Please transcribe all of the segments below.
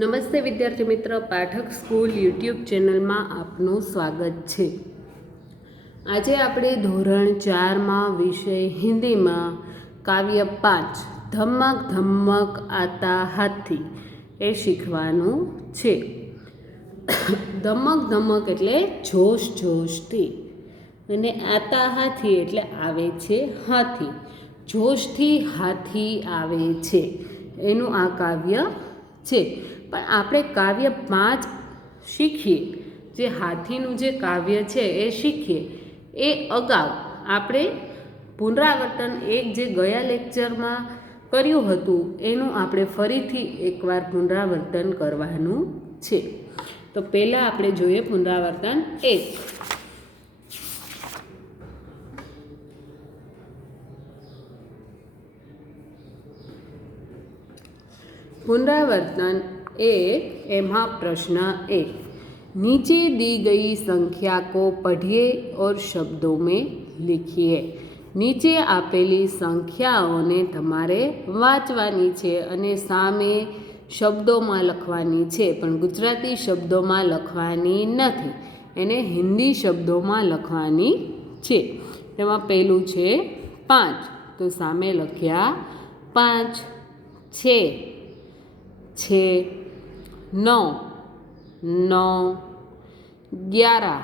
નમસ્તે વિદ્યાર્થી મિત્ર, પાઠક સ્કૂલ યુટ્યુબ ચેનલમાં આપનું સ્વાગત છે. આજે આપણે ધોરણ 4માં વિષય હિન્દીમાં કાવ્ય 5 ધમક ધમક આતા હાથી એ શીખવાનું છે. ધમક ધમક એટલે જોશ જોશથી, અને આતા હાથી એટલે આવે છે હાથી. જોશથી હાથી આવે છે એનું આ કાવ્ય છે. પણ આપણે કાવ્ય 5 શીખીએ, જે હાથીનું જે કાવ્ય છે એ શીખીએ એ અગાઉ આપણે પુનરાવર્તન જે ગયા લેક્ચરમાં કર્યું હતું એનું આપણે ફરીથી એકવાર પુનરાવર્તન કરવાનું છે. તો પહેલાં આપણે જોઈએ પુનરાવર્તન 1. पुनरावर्तन 1 एमा प्रश्न 1. नीचे दी गई संख्या को पढ़िए और शब्दों में लिखिए. નીચે આપેલી સંખ્યાઓને તમારે વાંચવાની છે અને સામે શબ્દોમાં લખવાની છે, પણ ગુજરાતી શબ્દોમાં લખવાની નથી, એને હિન્દી શબ્દોમાં લખવાની છે. તેમાં પહેલું છે 5, તો સામે લખ્યા 5 છે. 9, 9, 11,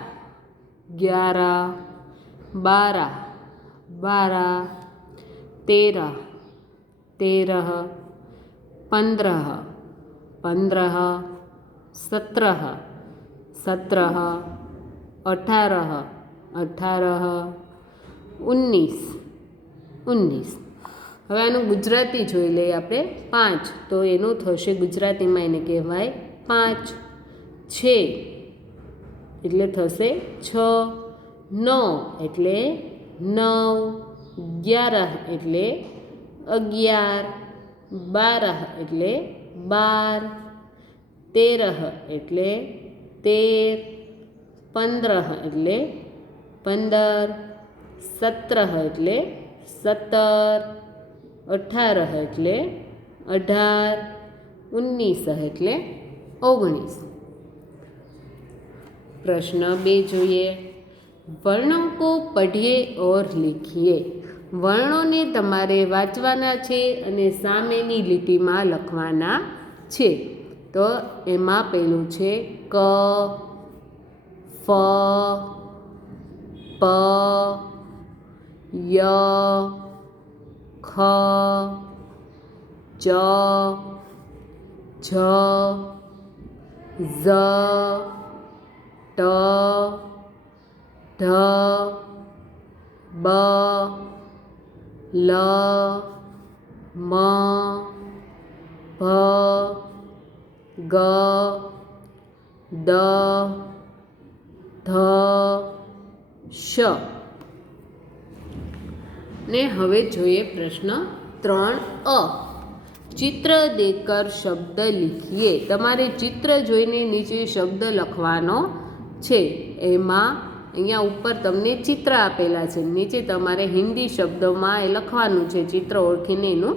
11, 12, 12, 13, 13, 15, 15, 17, 17, 18, 18, 19, 19. હવે આનું ગુજરાતી જોઈ લઈએ આપણે. 5 તો એનું થશે ગુજરાતીમાં, એને કહેવાય 5 છે એટલે થશે 6, 9 એટલે 9, 11 એટલે 11, 12 એટલે 12, 13 એટલે 13, 15 એટલે 15, 17 એટલે 17, 18 એટલે 18, 19 એટલે 19. प्रश्न 2 જોઈએ. વર્ણો को पढ़िए और लिखिए. વર્ણોને તમારે વાંચવાના છે અને સામેની લીટીમાં લખવાના છે. તો એમાં પહેલું છે ક, ફ, પ, ય, ખ, ચ, झ, ઝ, ટ, ઢ, બ, લ, મ, ભ, ગ, દ, ધ, શ. ને હવે જોઈએ પ્રશ્ન 3 અ. ચિત્ર દેકર શબ્દ લીખીએ. તમારે ચિત્ર જોઈને નીચે શબ્દ લખવાનો છે. એમાં અહીંયા ઉપર તમને ચિત્ર આપેલા છે, નીચે તમારે હિન્દી શબ્દોમાં એ લખવાનું છે, ચિત્ર ઓળખીને એનું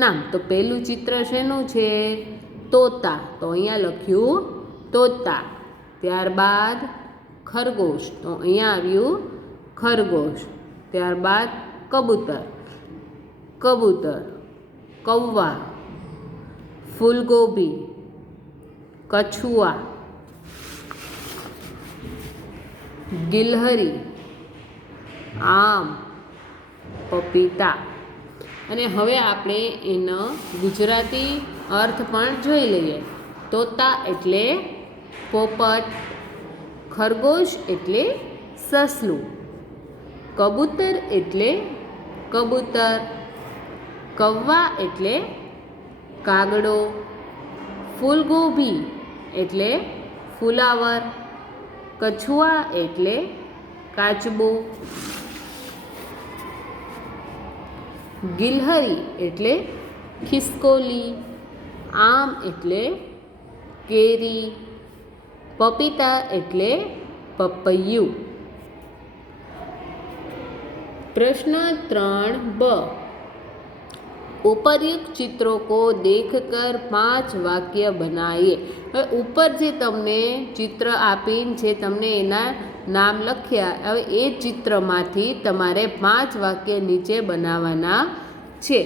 નામ. તો પહેલું ચિત્ર શેનું છે? તોતા. તો અહીંયા લખ્યું તોતા. ત્યારબાદ ખરગોશ, તો અહીંયા આવ્યું ખરગોશ. ત્યારબાદ કબૂતર, કબૂતર. કૌવા, ફૂલગોબી, કછુઆ, ગિલહરી, આમ, પપીતા. અને હવે આપણે એનો ગુજરાતી અર્થ પણ જોઈ લઈએ. તોતા એટલે પોપટ, ખરગોશ એટલે સસલું, કબૂતર એટલે કબૂતર, કૌવા એટલે કાગડો, ફૂલગોબી એટલે ફુલાવર, કછુઆ એટલે કાચબો, ગિલહરી એટલે ખિસકોલી, આમ એટલે કેરી, પપીતા એટલે પપૈયું. પ્રશ્ન 3 બ. उपर्युक्त चित्रों को देखकर 5 वाक्य बनाइए। હવે ઉપર જે તમને ચિત્ર આપીને છે તમને એના નામ લખ્યા, હવે એ ચિત્રમાંથી તમારે 5 વાક્ય નીચે બનાવવાના છે।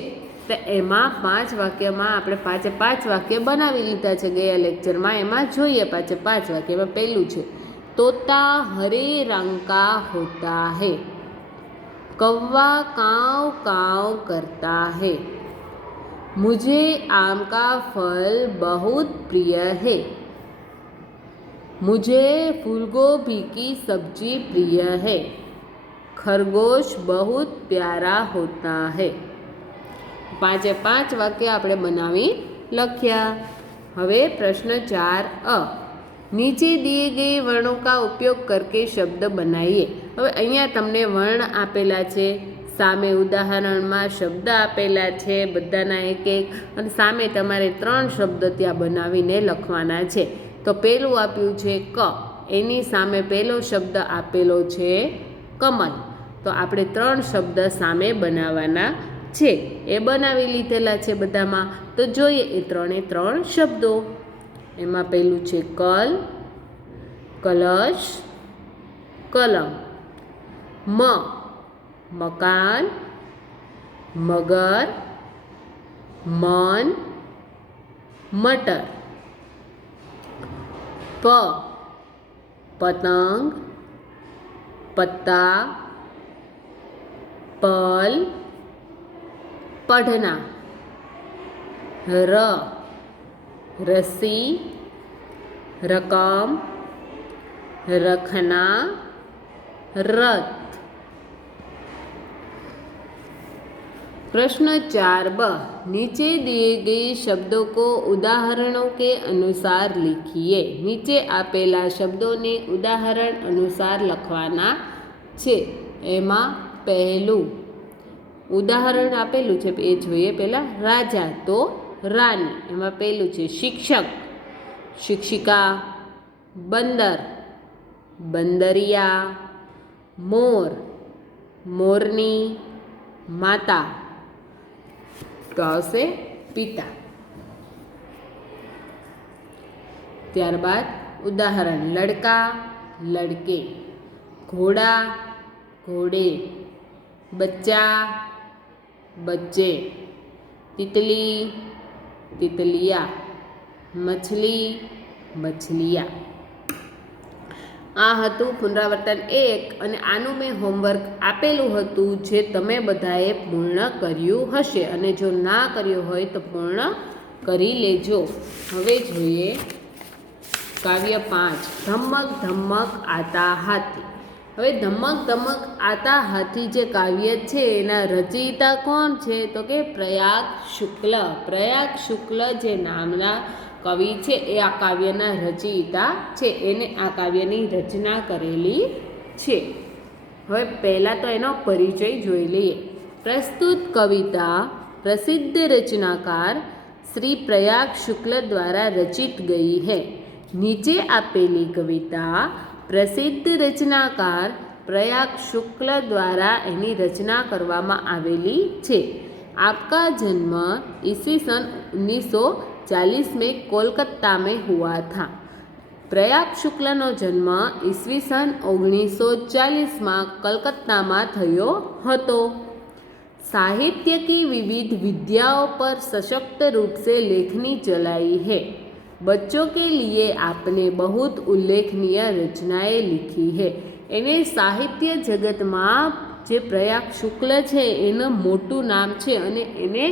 તો એમાં 5 વાક્યમાં આપણે 5 વાક્ય બનાવી લીધા છે ગયા લેક્ચરમાં। એમાં જોઈએ 5 વાક્યમાં પહેલું છે तोता हरे रंग का होता है, कौवा काव काव करता है, मुझे आम का फल बहुत प्रिय है, मुझे फूलगोभी की सब्जी प्रिय है, खरगोश बहुत प्यारा होता है। 5 वाक्य आपणे बनावी लख्या। हवे प्रश्न 4 नीचे दिए गए वर्णों का उपयोग करके शब्द बनाइए। હવે અહીંયા તમને વર્ણ આપેલા છે, સામે ઉદાહરણમાં શબ્દ આપેલા છે બધાના એક અને સામે તમારે 3 શબ્દ ત્યાં બનાવીને લખવાના છે। તો પહેલું આપ્યું છે ક, એની સામે પહેલો શબ્દ આપેલો છે કમલ। તો આપણે 3 શબ્દ સામે બનાવવાના છે। એ બનાવી લીધેલા છે બધામાં। તો જોઈએ એ 3 શબ્દો। એમાં પહેલું છે કલ, કલશ, કલમ। મકાન, મગર, મન, મટર। પતંગ, પત્તા, पल, पढ़ना। रस्सी, रकम, रखना, रथ। प्रश्न 4ब नीचे दिए गए शब्दों को उदाहरणों के अनुसार लिखिए। नीचे आपेला शब्दों ने उदाहरण अनुसार लखवाना छे। एमा पहलू उदाहरण आपेलू छे ए जोईए पहला राजा तो रानी। एमां पहलू छे शिक्षक, शिक्षिका, बंदर, बंदरिया, मोर, मोरनी, माता। तो आवशे पिता। त्यारबाद उदाहरण लड़का, लड़के, घोड़ा, घोड़े, बच्चा, बच्चे, तितली, तितलिया, मछली, मछलिया। आ हतुं पुनरावर्तन 1 અને આનું મેં હોમવર્ક આપેલું હતું જે તમે બધાએ પૂર્ણ કર્યું હશે અને જો ના કર્યું હોય તો પૂર્ણ કરી લેજો। હવે જોઈએ કાવ્ય 5 ધમક ધમક આતા હાથી। હવે ધમક ધમક આતા હાથી જે કાવ્ય છે એના રચયિતા કોણ છે તો કે પ્રયાગ શુક્લ। પ્રયાગ શુક્લ જે નામના કવિ છે એ આ કાવ્યના રચયિતા છે, એને આ કાવ્યની રચના કરેલી છે। હવે પહેલાં તો એનો પરિચય જોઈ લઈએ। પ્રસ્તુત કવિતા प्रसिद्ध रचनाकार श्री प्रयाग शुक्ल द्वारा रचित गई है। नीचे आपेली कविता प्रसिद्ध रचनाकार प्रयाग शुक्ल द्वारा एनी रचना करवामां आवेली छे। आपका जन्म ईस्वी सन 1940 में कोलकाता में हुआ था। प्रयाग शुक्लनो जन्म ईस्वी सन 1940 में कलकत्ता में थयो हतो। साहित्य की विविध विद्याओं पर सशक्त रूप से लेखनी चलाई है। बच्चों के लिए आपने बहुत उल्लेखनीय रचनाएं लिखी है। एने साहित्य जगत में जे प्रयाग शुक्ल है एनु मोटू नाम है अने एने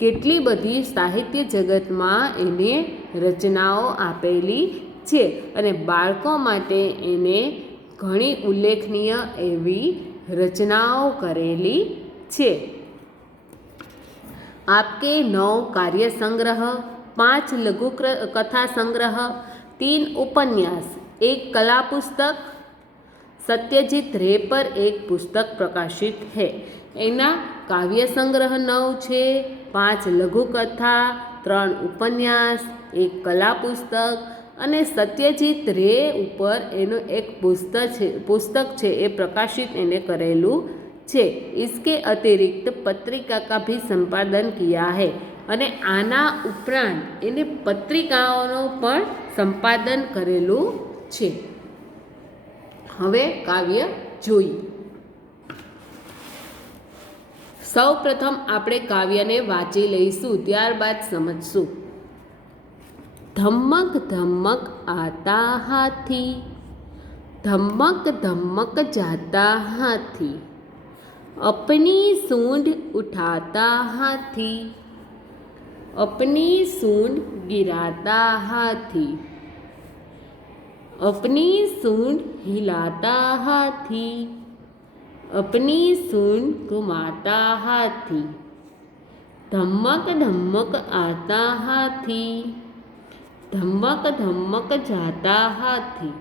केटली बधी साहित्य जगत में एने रचनाओं आपेली छे अने बाळको माटे एने घणी उल्लेखनीय एवी रचनाओं करेली छे। आपके 9 कार्य संग्रह, 5 लघु कथा संग्रह, 3 उपन्यास, 1 कला पुस्तक, सत्यजीत रे पर एक पुस्तक प्रकाशित है। एना काव्य संग्रह 9 छे, 5 लघु कथा, 3 उपन्यास, 1 कला पुस्तक अने सत्यजीत रे ऊपर एनो एक पुस्तक छे ए प्रकाशित एने करेलू છે। इसके अतिरिक्त पत्रिका का भी संपादन किया है। અને આના ઉપરાંત એને પત્રિકાઓનું પણ સંપાદન કરેલું છે। હવે કાવ્ય જોઈએ। સૌ પ્રથમ આપણે કાવ્યને વાંચી લઈશું, ત્યારબાદ સમજશું। ધમક ધમક આતા હાથી, ધમક ધમક जाता हाथी, अपनी सूंड उठाता हाथी, अपनी सूंड गिराता हाथी, अपनी सूंड हिलाता हाथी, अपनी सूंड घुमाता हाथी, धमक धमक आता हाथी, धमक धमक जाता हाथी।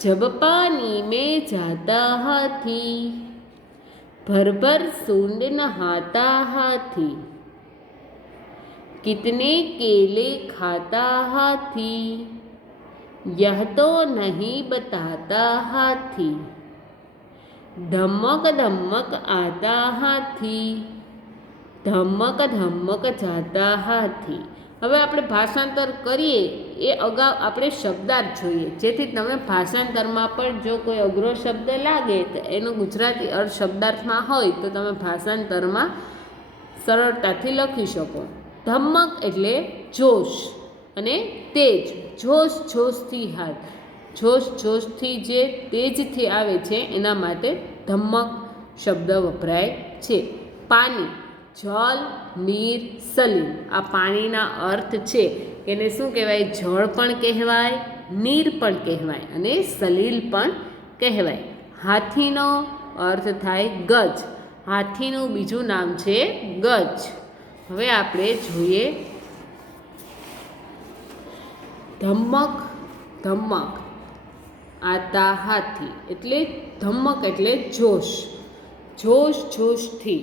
जब पानी में जाता हाथी, भर भर सूंड नहाता हाथी, कितने केले खाता हाथी, यह तो नहीं बताता हाथी, धमक धमक आता हाथी, धमक धमक जाता हाथी। હવે આપણે ભાષાંતર કરીએ એ અગાઉ આપણે શબ્દાર્થ જોઈએ, જેથી તમે ભાષાંતરમાં પણ જો કોઈ અઘરો શબ્દ લાગે તો એનો ગુજરાતી અર્થ શબ્દાર્થમાં હોય તો તમે ભાષાંતરમાં સરળતાથી લખી શકો। ધમક એટલે જોશ અને તેજ, જોશ જોશથી હાથ, જોશ જોશથી જે તેજથી આવે છે એના માટે ધમક શબ્દ વપરાય છે। પાણી, જલ, નીર, સલીલ, આ પાણીના અર્થ છે એને શું કહેવાય? જળ પણ કહેવાય, નીર પણ કહેવાય અને સલીલ પણ કહેવાય। હાથીનો અર્થ થાય ગજ, હાથીનું બીજું નામ છે ગજ। હવે આપણે જોઈએ ધમક ધમક આતા હાથી એટલે ધમક એટલે જોશ, જોશ જોશથી,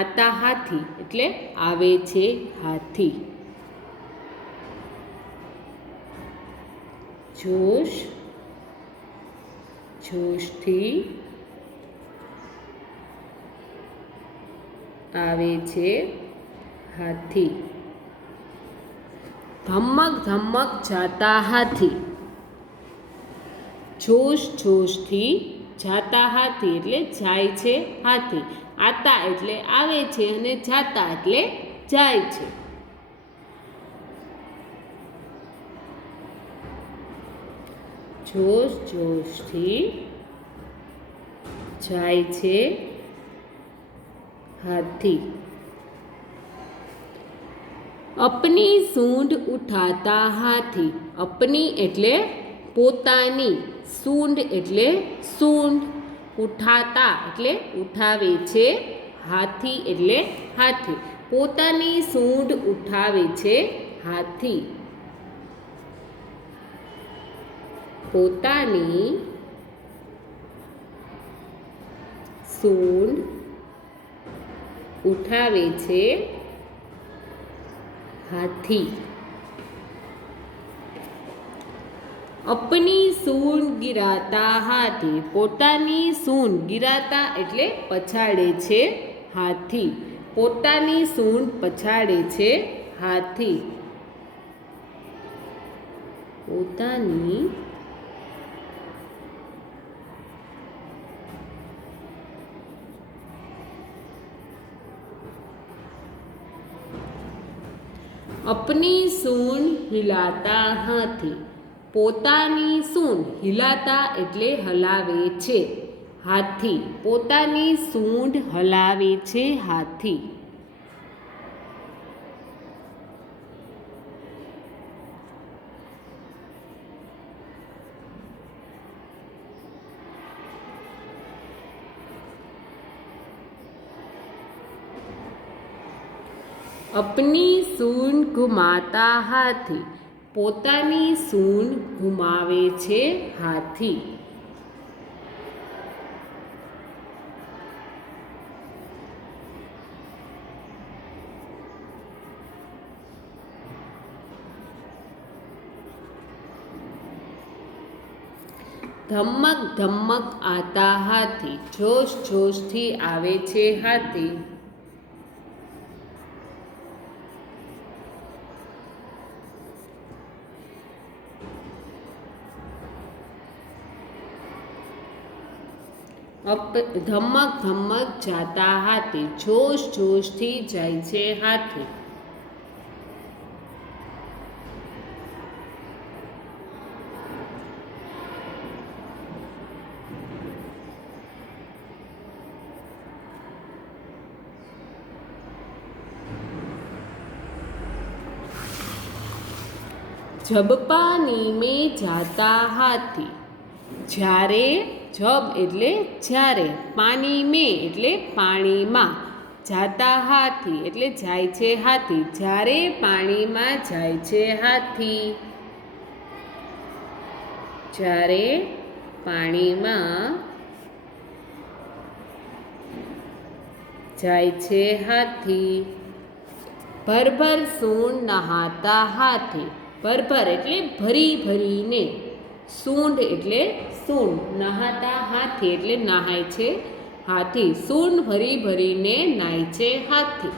આતા હાથી એટલે આવે છે હાથી, જોશ જોશથી આવે છે હાથી। ધમક ધમક જાતા હાથી, જોશ જોશથી જાતા હાથી એટલે જાય છે હાથી, આતા એટલે આવે છે અને જાતા એટલે જાય છે। જોશ જોશથી જાય છે हाथी। अपनी सूंड उठाता हाथी, अपनी एटले पोतानी, सूंड एटले सूंड, उठाता एटले उठावे छे, हाथी एटले हाथी, पोतानी सूंड उठावे छे हाथी, पोतानी सूंड उठावे छे हाथी। अपनी सूंड गिराता हाथी, पोतानी सूंड गिराता एटले पछाड़े छे हाथी, पोतानी सूंड पछाड़े छे हाथी, पोतानी अपनी सूंड हिलाता हाथी, पोतानी सूंड हिलाता एटले हलावे छे हाथी, पोतानी सूंड हलावे छे हाथी। अपनी सूंड घुमाता हाथी, पोतानी सूंड घुमावे छे हाथी। ધમક ધમક આતા હાથી, જોશ જોશથી આવે છે હાથી. ધમક ધમક જાતા હાથી, જોશ જોશથી જાય છે હાથી. જબ પાની મેં જાતા હાથી, જ્યારે જબ એટલે જ્યારે, પાણી મેં એટલે પાણીમાં, જાતા હાથી એટલે જાય છે હાથી, જ્યારે પાણીમાં જાય છે હાથી. જ્યારે પાણીમાં જાય છે હાથી. ભરભર સૂંઢ નહાતા હાથી, ભરભર એટલે ભરી ભરીને, સૂંઢ એટલે સૂંઢ, નહાતા હાથી એટલે નહાય છે હાથી, સૂંઢ ભરી ભરીને નાય છે હાથી.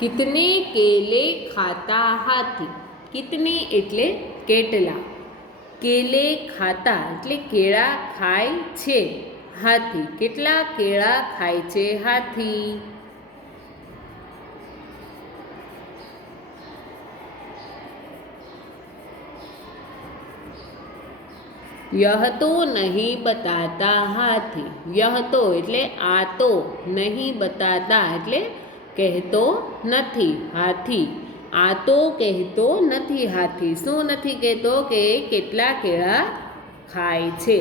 કિતને કેલે ખાતા હાથી, કિતને એટલે કેટલા, કેલે ખાતા એટલે કેળા ખાય છે હાથી, કેટલા કેળા ખાય છે હાથી. યહ તો નહીં બતાતા હાથી, યહ તો એટલે આ તો, નહીં બતાતા એટલે કહેતો નથી હાથી, આ તો કહેતો નથી હાથી. શું નથી કહેતો? કે કેટલા કેળા ખાય છે.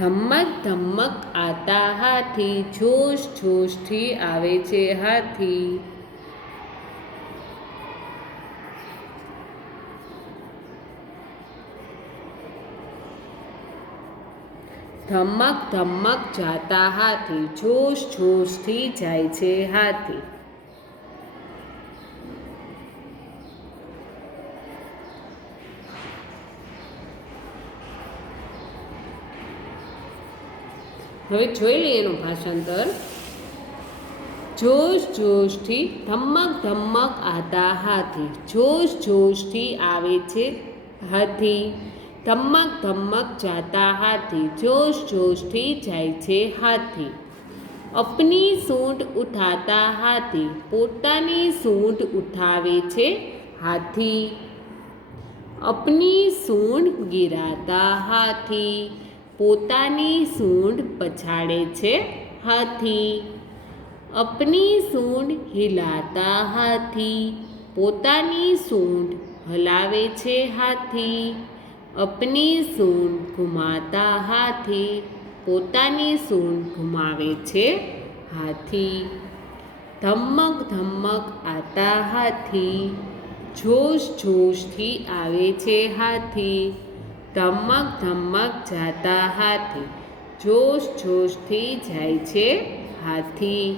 ધમક ધમક આતા હાથી, જોશ જોશથી આવે છે હાથી. ધમક ધમક જાતા હાથી, જોશ જોશથી જાય છે હાથી. હવે જોઈ લઈએ એનું ભાષાંતર. જોશ જોશથી ધમક ધમક આતા હાથી, જોશ જોશથી આવે છે હાથી. ધમક ધમક જાતા હાથી, જોશ જોશથી જાય છે હાથી. અપની સૂંઢ ઉઠાતા હાથી, પોતાની સૂંઢ ઉઠાવે છે હાથી. અપની સૂંઢ ગિરાતા હાથી, પોતાની સૂંઢ પછાડે છે હાથી. અપની સૂંઢ હિલાતા હાથી, પોતાની સૂંઢ હલાવે છે હાથી. અપની સૂંઢ ઘુમાતા હાથી, પોતાની સૂંઢ ઘુમાવે છે હાથી. ધમક ધમક આતા હાથી, જોશ જોશથી આવે છે હાથી. ધમક ધમક જાતા હાથી, જોશ જોશથી જાય છે હાથી.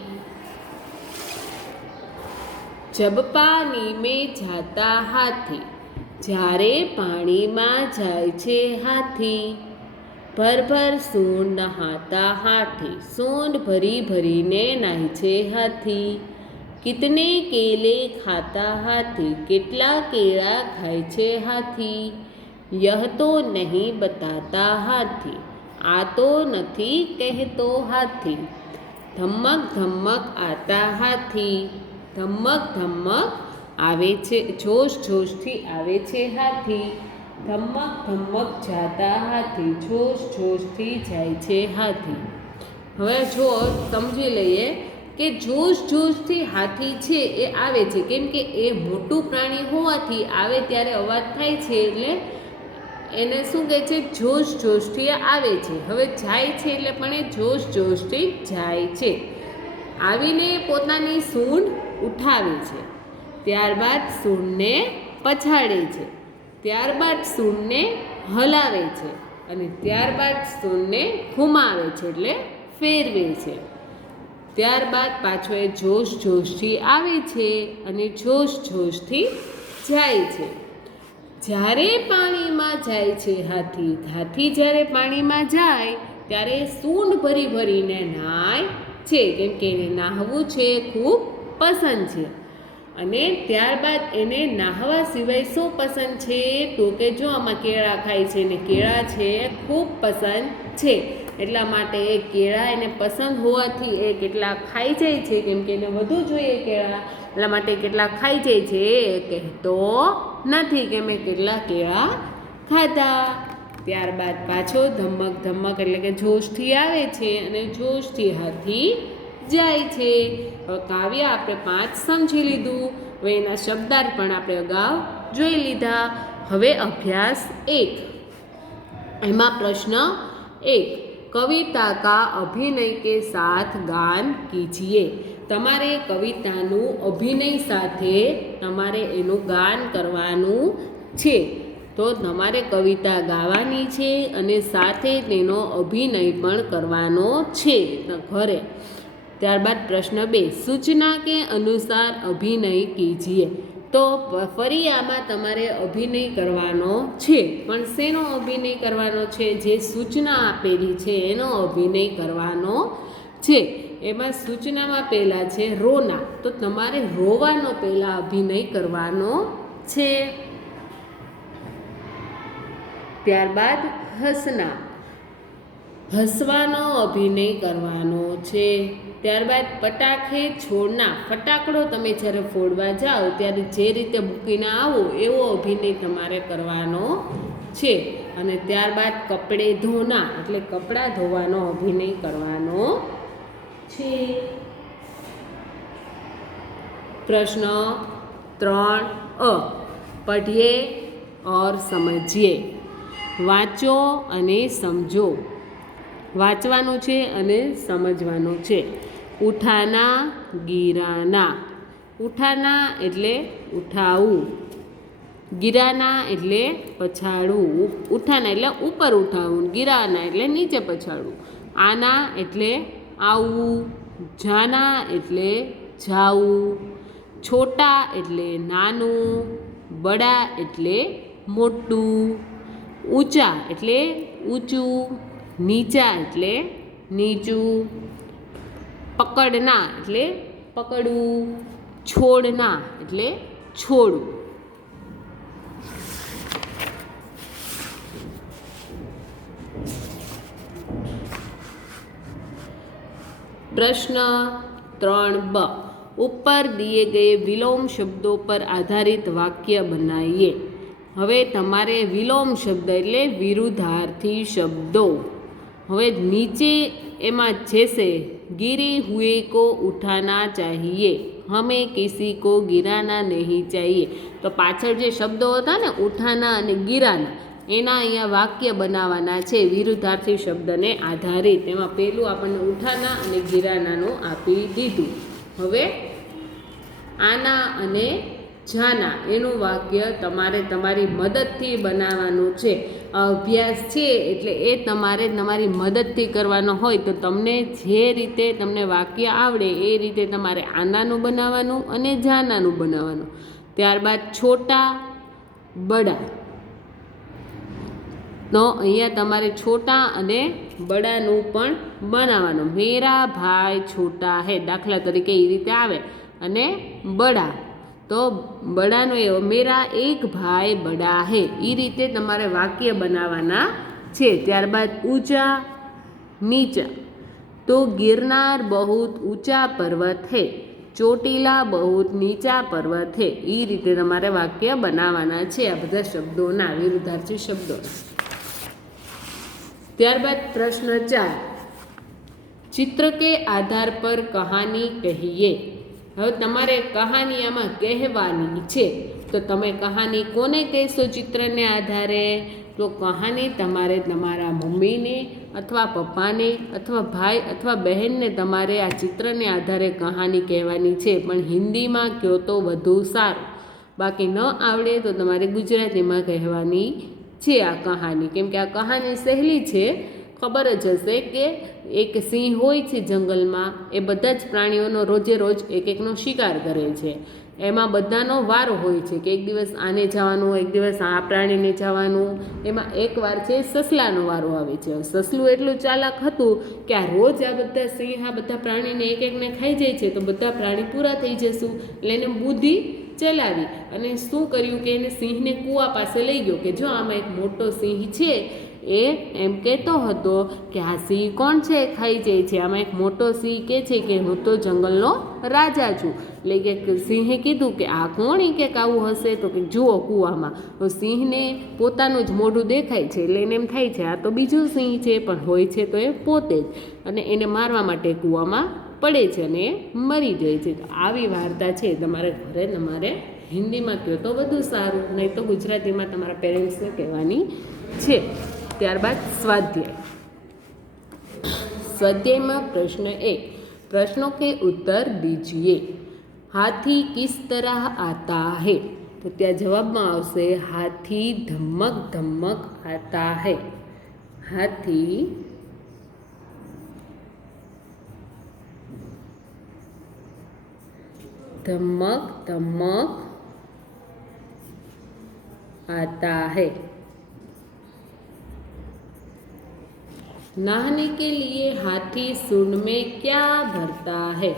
જબ પાની મેં જાતા હાથી, જ્યારે પાણીમાં જાય છે હાથી. ભરભર સૂંઢ નહાતા હાથી, સૂંઢ ભરી ભરીને નાય છે હાથી. કિતને કેલે ખાતા હાથી, કેટલા કેળા ખાય છે હાથી. યહ તો નહીં બતાતા હાથી, આ તો નથી કહેતો હાથી. ધમક ધમક આતા હાથી, ધમક ધમક આવે છે, જોશ જોશથી આવે છે હાથી. ધમક ધમક જાતા હાથી, જોશ જોશથી જાય છે હાથી. હવે જો સમજી લઈએ કે જોશ જોશથી હાથી છે એ આવે છે, કેમ કે એ મોટું પ્રાણી હોવાથી આવે ત્યારે અવાજ થાય છે, એટલે એને શું કહે છે? જોશ જોશથી આવે છે. હવે જાય છે એટલે પણ એ જોશ જોશથી જાય છે. આવીને પોતાની સૂંઢ ઉઠાવે છે, ત્યારબાદ સૂંઢને પછાડે છે, ત્યારબાદ સૂંઢને હલાવે છે અને ત્યારબાદ સૂંઢને ઘુમાવે છે એટલે ફેરવે છે. ત્યારબાદ પાછો એ જોશ જોશથી આવે છે અને જોશ જોશથી જાય છે. જ્યારે પાણીમાં જાય છે હાથી જ્યારે પાણીમાં જાય ત્યારે સૂંઢ ભરી ભરીને નહાય છે, કેમ કે એને નાહવું છે ખૂબ પસંદ છે. અને ત્યારબાદ એને નાહવા સિવાય શું પસંદ છે તો કે જો આમાં કેળા ખાય છે ને કેળા છે ખૂબ પસંદ છે, એટલા માટે એ કેળા એને પસંદ હોવાથી એ કેટલા ખાઈ જાય છે, કેમ કે એને વધુ જોઈએ કેળા, એટલા માટે કેટલા ખાઈ જાય છે એ કહેતો નથી કે મેં કેટલા કેળા ખાધા. ત્યારબાદ પાછો ધમક ધમક એટલે કે જોશથી આવે છે અને જોશથી હાથી જાય છે. કાવ્ય આપણે 5 સમજી લીધું. હવે એના શબ્દાર્થ પણ આપણે અગાઉ જોઈ લીધા. હવે અભ્યાસ 1, એમાં પ્રશ્ન 1, कविता का अभिनय के साथ गान कीजिए. તમારે કવિતાનું અભિનય સાથે તમારે એનું ગાન કરવાનું છે. તો તમારે કવિતા ગાવાની છે અને સાથે તેનો અભિનય પણ કરવાનો છે ઘરે. ત્યારબાદ પ્રશ્ન 2, સૂચના કે અનુસાર અભિનય કીજીએ. તો ફરી આમાં તમારે અભિનય કરવાનો છે, પણ શેનો અભિનય કરવાનો છે? જે સૂચના આપેલી છે એનો અભિનય કરવાનો છે. એમાં સૂચનામાં પહેલાં છે રોના, તો તમારે રોવાનો પહેલાં અભિનય કરવાનો છે. ત્યારબાદ હસના, હસવાનો અભિનય કરવાનો છે. ત્યારબાદ પટાખે છોડના, ફટાકડો તમે જ્યારે ફોડવા જાઓ ત્યારે જે રીતે મૂકીને આવો એવો અભિનય તમારે કરવાનો છે. અને ત્યારબાદ કપડે ધોના, એટલે કપડાં ધોવાનો અભિનય કરવાનો છે. પ્રશ્ન 3 પઢીએ और समझिए. વાંચો અને સમજો. વાંચવાનું છે અને સમજવાનું છે. ઉઠાના ગિરાના, ઉઠાના એટલે ઉઠાવું, ગિરાના એટલે પછાડવું. ઉઠાના એટલે ઉપર ઉઠાવવું, ગિરાના એટલે નીચે પછાડવું. આના એટલે આવવું, જાના એટલે જાવું, છોટા એટલે નાનું, બડા એટલે મોટું, ઊંચા એટલે ઊંચું, નીચા એટલે નીચું, પકડના એટલે પકડવું, છોડના એટલે છોડવું. प्रश्न 3b, ऊपर दिए गए विलोम शब्दों पर आधारित वाक्य बनाइए. હવે તમારે વિલોમ શબ્દ એટલે વિરુદ્ધાર્થી શબ્દો. હવે નીચે એમાં જશે गिरी हुए को उठाना चाहिए, हमें किसी को गिराना नहीं चाहिए. તો પાછળ જે શબ્દો હતા ને ઉઠાના અને ગિરાના એના અહીંયા વાક્ય બનાવવાના છે વિરુદ્ધાર્થી શબ્દને આધારિત. એમાં પહેલું આપણને ઉઠાના અને ગિરાનાનું આપી દીધું. હવે આના અને જાના એનું વાક્ય તમારે તમારી મદદથી બનાવવાનું છે. અભ્યાસ છે એટલે એ તમારે તમારી મદદથી કરવાનો હોય તો તમને જે રીતે તમને વાક્ય આવડે એ રીતે તમારે આનાનું બનાવવાનું અને જાનાનું બનાવવાનું. ત્યારબાદ છોટા બડા, તો અહીંયા તમારે છોટા અને બડાનું પણ બનાવવાનું. મેરા ભાઈ છોટા હે, દાખલા તરીકે એ રીતે આવે. અને બડા, તો બડાનો એવો મેરા એક ભાઈ બડા હે, એ રીતે તમારે વાક્ય બનાવવાના છે. ત્યારબાદ ઊંચા નીચા, તો गिरनार बहुत ऊंचा पर्वत है, ચોટીલા बहुत નીચા પર્વત હે, એ રીતે તમારે વાક્ય બનાવવાના છે આ બધા શબ્દોના વિરુદ્ધાર્થી શબ્દો. ત્યારબાદ પ્રશ્ન 4, चित्र के आधार पर कहानी कहिए. હવે તમારે કહાની આમાં કહેવાની છે, તો તમે કહાની કોને કહેશો ચિત્રને આધારે? તો કહાની તમારે તમારા મમ્મીને અથવા પપ્પાને અથવા ભાઈ અથવા બહેનને તમારે આ ચિત્રને આધારે કહાની કહેવાની છે, પણ હિન્દીમાં કહો તો વધુ સારું. બાકી ન આવડે તો તમારે ગુજરાતીમાં કહેવાની છે આ કહાની, કેમ કે આ કહાની સહેલી છે. ખબર જ હશે કે એક સિંહ હોય છે જંગલમાં, એ બધા જ પ્રાણીઓનો રોજે રોજ એક એકનો શિકાર કરે છે. એમાં બધાનો વારો હોય છે કે એક દિવસ આને જવાનું, એક દિવસ આ પ્રાણીને જવાનું. એમાં એક વાર છે સસલાનો વારો આવે છે. સસલું એટલું ચાલાક હતું કે આ રોજ આ બધા સિંહ આ બધા પ્રાણીને એક એકને ખાઈ જાય છે, તો બધા પ્રાણી પૂરા થઈ જશું. એટલે એને બુદ્ધિ ચલાવી અને શું કર્યું કે એને સિંહને કૂવા પાસે લઈ ગયો કે જો આમાં એક મોટો સિંહ છે, એ એમ કહેતો હતો કે આ સિંહ કોણ છે ખાઈ જાય છે. આમાં એક મોટો સિંહ કહે છે કે હું તો જંગલનો રાજા છું. એટલે કે સિંહે કીધું કે આ કોણ કે આવું હશે, તો કે જુઓ કૂવામાં. તો સિંહને પોતાનું જ મોઢું દેખાય છે, એટલે એને એમ થાય છે આ તો બીજું સિંહ છે, પણ હોય છે તો એ પોતે જ. અને એને મારવા માટે કૂવામાં પડે છે અને એ મરી જાય છે. તો આવી વાર્તા છે તમારે ઘરે તમારે હિન્દીમાં કહો તો વધુ સારું, નહીં તો ગુજરાતીમાં તમારા પેરેન્ટ્સને કહેવાની છે. ત્યારબાદ સ્વાધ્યાય. स्वाध्याय में प्रश्न 1, प्रश्नों के उत्तर दीजिए. हाथी किस तरह आता है? तो त्या जवाब में आवशे हाथी धमक धमक आता है. हाथी धमक धमक आता है. नहाने के लिए हाथी सूंड में क्या भरता है?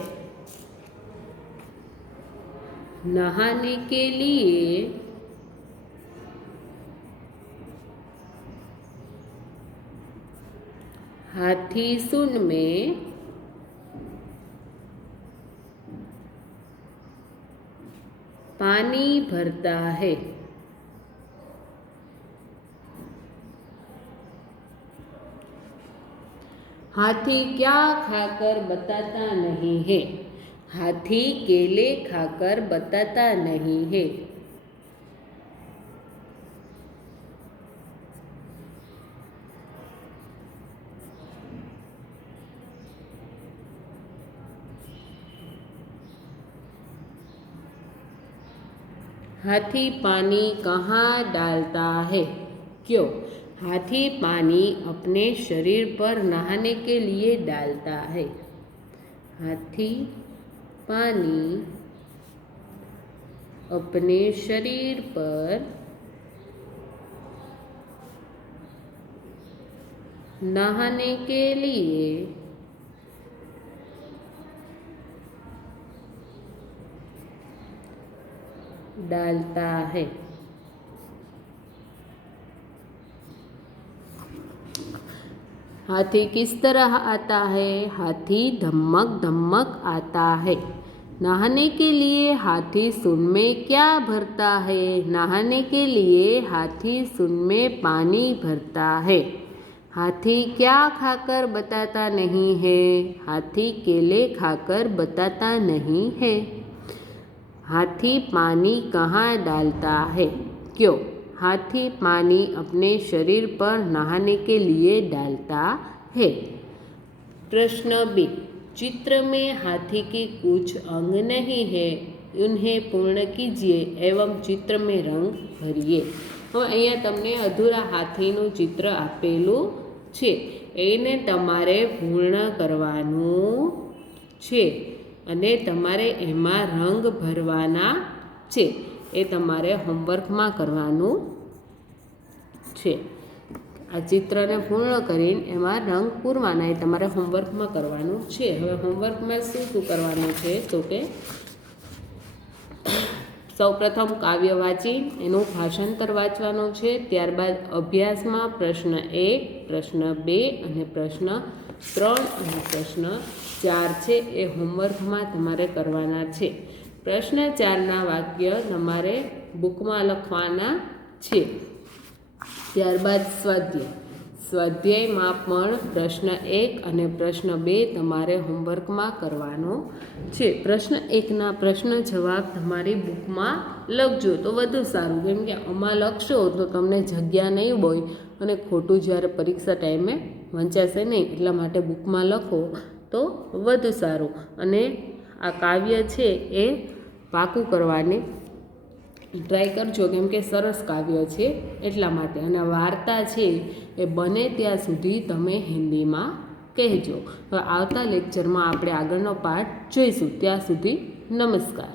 नहाने के लिए हाथी सूंड में पानी भरता है. हाथी क्या खाकर बताता नहीं है? हाथी केले खाकर बताता नहीं है. हाथी पानी कहाँ डालता है? क्यों? हाथी पानी अपने शरीर पर नहाने के लिए डालता है. हाथी पानी अपने शरीर पर नहाने के लिए डालता है. हाथी किस तरह आता है? हाथी धमक धमक आता है. नहाने के लिए हाथी सूंड में क्या भरता है? नहाने के लिए हाथी सूंड में पानी भरता है. हाथी क्या खाकर बताता नहीं है? हाथी केले खाकर बताता नहीं है. हाथी पानी कहाँ डालता है? क्यों? हाथी पानी अपने शरीर पर नहाने के लिए डालता है. प्रश्न 2, चित्र में हाथी के कुछ अंग नहीं है, उन्हें पूर्ण कीजिए एवं चित्र में रंग भरिए. હવે અહીંયા તમને અધૂરા હાથીનું ચિત્ર આપેલું છે, એને તમારે પૂર્ણ કરવાનું છે અને તમારે એમાં રંગ ભરવાના છે. એ તમારે હોમવર્કમાં કરવાનું છે. આ ચિત્રને પૂર્ણ કરીને એમાં રંગ પૂરવાના, એ તમારે હોમવર્કમાં કરવાનું છે. હવે હોમવર્કમાં શું શું કરવાનું છે તો કે સૌપ્રથમ કાવ્ય વાંચી એનું ભાષાંતર વાંચવાનું છે. ત્યારબાદ અભ્યાસમાં પ્રશ્ન 1, પ્રશ્ન 2 અને પ્રશ્ન 3 અને પ્રશ્ન 4 છે એ હોમવર્કમાં તમારે કરવાના છે. પ્રશ્ન 4ના વાક્ય તમારે બુકમાં લખવાના છે. ત્યારબાદ સ્વાધ્યાય. સ્વાધ્યાયમાં પણ પ્રશ્ન 1 અને પ્રશ્ન 2 તમારે હોમવર્કમાં કરવાનો છે. પ્રશ્ન 1ના પ્રશ્ન જવાબ તમારી બુકમાં લખજો તો વધુ સારું, કેમ કે આમાં લખશો તો તમને જગ્યા નહીં હોય અને ખોટું જ્યારે પરીક્ષા ટાઈમે વંચાશે નહીં. એટલા માટે બુકમાં લખો તો વધુ સારું. અને આ કાવ્ય છે એ પાકું કરવાની ટ્રાય કરજો, કેમ કે સરસ કાવ્ય છે એટલા માટે. અને વાર્તા છે એ બને ત્યાં સુધી તમે હિન્દીમાં કહેજો. હવે આવતા લેક્ચરમાં આપણે આગળનો પાઠ જોઈશું. ત્યાં સુધી નમસ્કાર.